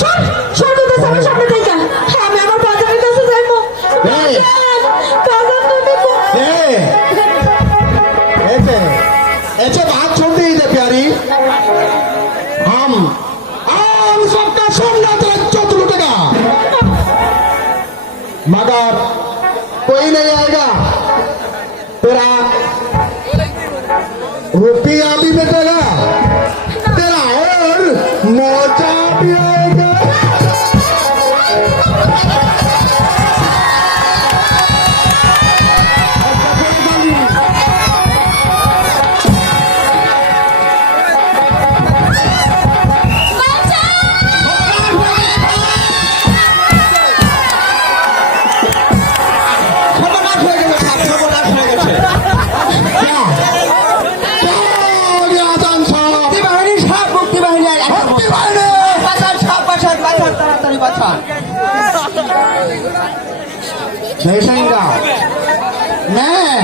সামনে থেকে আমি আমার বাজারের কাছে যাইবো। ऐसे बात छोड़ दी इधर प्यारी हम सबका सोमनाथ राज्य तो लूटेगा मगर कोई नहीं आएगा तेरा रुपया भी बेचेगा तेरा और मोचा भी आएगा नहीं सहेगा नहीं